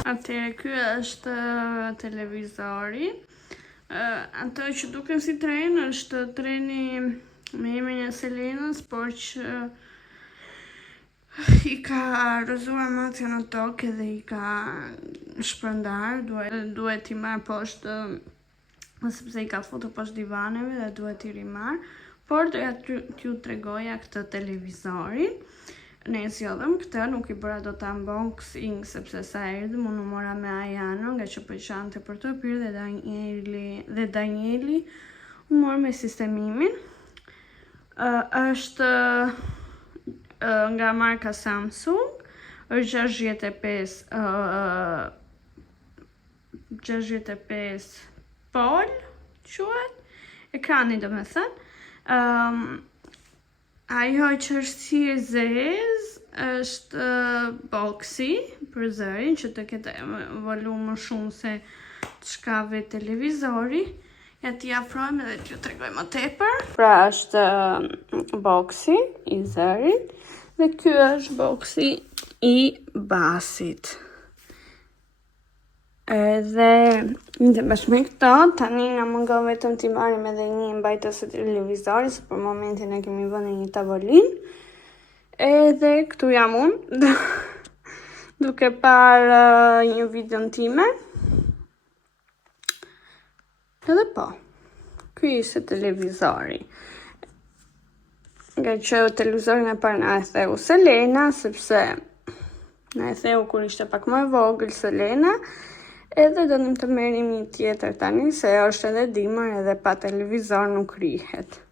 Atëherë, ky është televizori. Ato që duken si tren është treni me emrin e Selenës, por që i ka rrëzuar Macja në tokë edhe i ka shpërndar, duhet i marr poshtë, sepse i ka futur poshtë divaneve dhe duhet i rimarr, por doja t'ju tregoja këtë televizorin. Ne zgjodhëm këtë, nuk i bëra dot unboxing sepse sa erdhëm unë mora me Ajanën, nga që pëlqante për të pirë, dhe Danieli u mor me sistemimin. Është nga marka Samsung, është 65 pol quhet, ekrani domethënë. Ajo që është si e zezë është boksi për zërin, që të ketë volum më shumë se të shkave televizori. Ja t'i afrojmë dhe t'ju tregoj më tepër. Pra është boksi i zërit dhe ky është boksi i basit. Edhe në bashkë me këto, tani nga mungon vetëm t'i marrim edhe një mbajtës të televizorit, se për momentin e kemi vënë një tavolinë. Edhe këtu jam unë, duke parë një videon time. Edhe po, ky ishte televizori. Nga që televizorin e parë na e theu Selena, sepse na e theu kur ishte pak më e vogël Selena. Edhe do të merrim një tjetër tani, se është edhe dimër edhe pa televizor nuk rihet.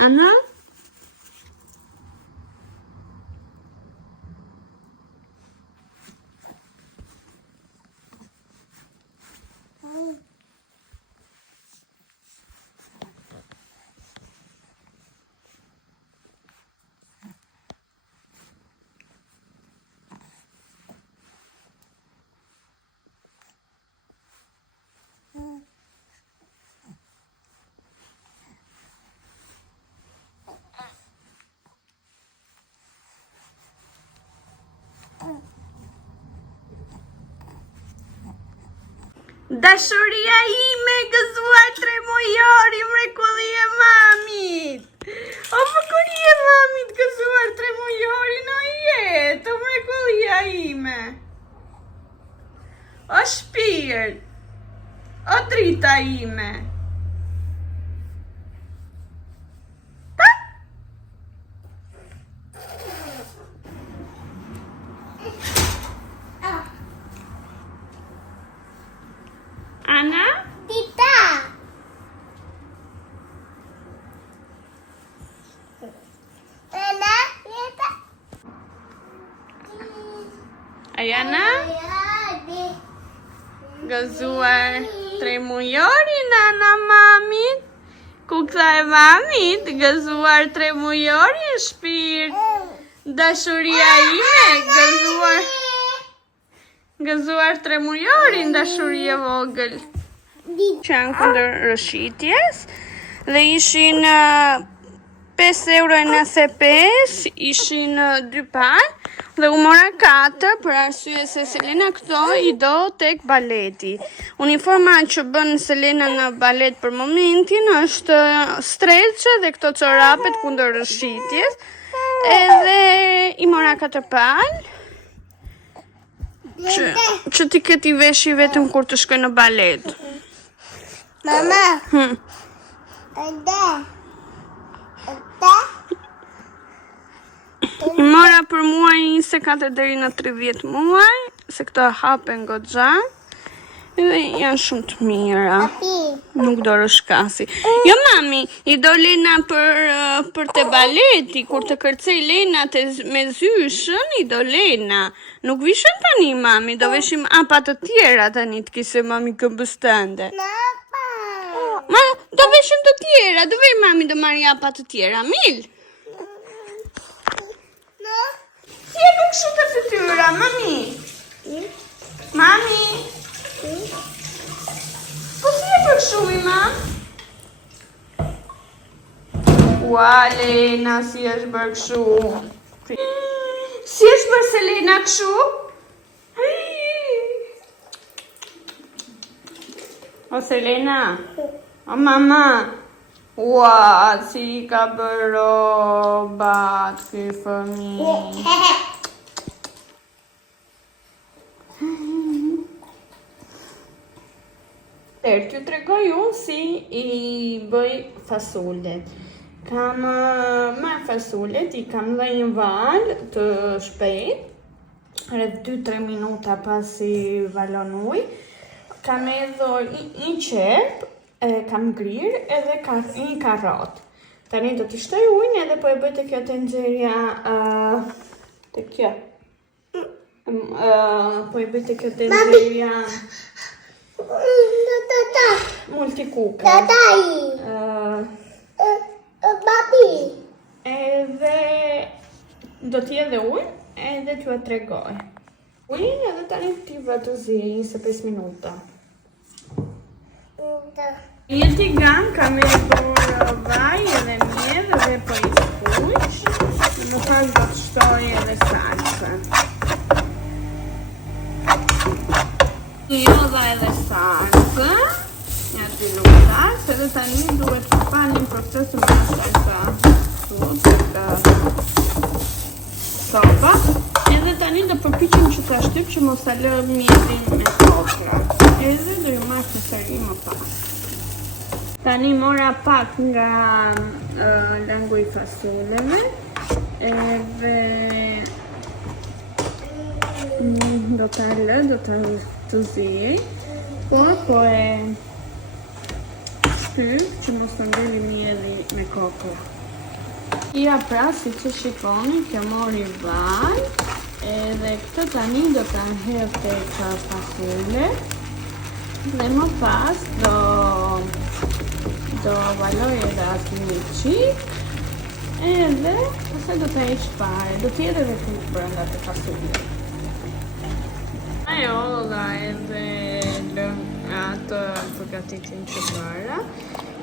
Ana? Dashuria ime gëzuar 3 mujori, mrekullia e mamit. O bukuria e mamit gëzuar 3 mujori, no jetë, o mrekullia ime. O shpirt, o drita ime. Ana? Tita. Ana, tita. Ajana? Gëzuar 3 mujori, nana mamit. Kuksa e mamit, gëzuar 3 mujori, shpirt. Dashuria ime, gëzuar 3 mujori, dashuri e vogël. Që janë kundër rëshitjes dhe ishin 5,95 €, ishin 2 palë dhe u mora 4 për arsye se Selena këto i do tek baleti. Uniforma që bën Selena në balet për momentin është streçe dhe këto çorapet kundër rëshitjes. Edhe i mora 4 palë. Që ti këti veshi vetëm kur të shkoj në balet. Mama. Ande. I mora për muaj 24 deri në 30 muaj, se këto hapen goxha. Edhe janë shumë të mira. Nuk do rëshkasi. Jo mami, i do Lena për të baleti, kur të kërcej Lena me zyshën, i do Lena. Nuk vishën tani mami, do veshim apa të tjera tani të kise mami këmbëstende. Ma, do veshim të tjera, do vej mami do marri apa të tjera, Mil? Si e për kështu të fytyra, mami? Mami? Po si e për kështu, ima? Ua, Lena, si është bërë kështu? Si është bërë se Lena kështu? O Selena? O mama? Ua, si ka bërë robat këj fëmi. T'ju tregoj unë si i bëj fasullet. Kam marrë fasullet, i kam dhe një val të shpejt, rreth 2-3 minuta pas i valon ujë. Kam edhe një qep, kam grirë edhe një karrot. Tani do t'i shtoj ujnë edhe po e bëj të kjo tenxherja të kjo. Po e bëj të kjo tenxherja multikuke. Babi. Edhe do t'i edhe ujnë edhe t'ju e tregoj. Ujnë edhe tani t'i vë të zi 25 minuta. Jeti gan, kam e bërë vaj edhe mjedh edhe po i skuq. Më pas do të shtoj edhe salsën. I jodha edhe salsën, një aty lukas, edhe tani duhet të panin për këtë së të sopa. Edhe tani do përpiqem që ta shtyp që mos ta lë mjedhin me kokra. Edhe do ju marr në seri më pas. Tani mora pak nga langu i fasulleve, edhe do ta lë, do të zij, po e shtyp që mos të ngeli mjedhi me kokra. Ja pra, si që shikoni, kjo mori vaj, edhe këtë tani do të hedh tek fasullet, dhe më pas do valoj edhe atë një qik, edhe pastaj do të heq fare, do t'jedhe edhe kuk brenda të fasullet. Ajo dha edhe atë përgatitin që bëra,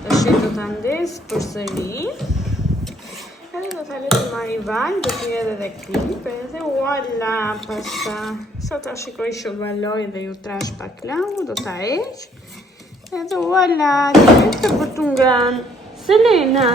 tash do ta ndes përsëri. Edhe do t'a letë marri vaj, do t'i edhe dhe klip, edhe uala pasta. Sa ta shikoj që valoj dhe ju trash pak langu, do t'a eq. Edhe uala, të bëtu ngan. Selena!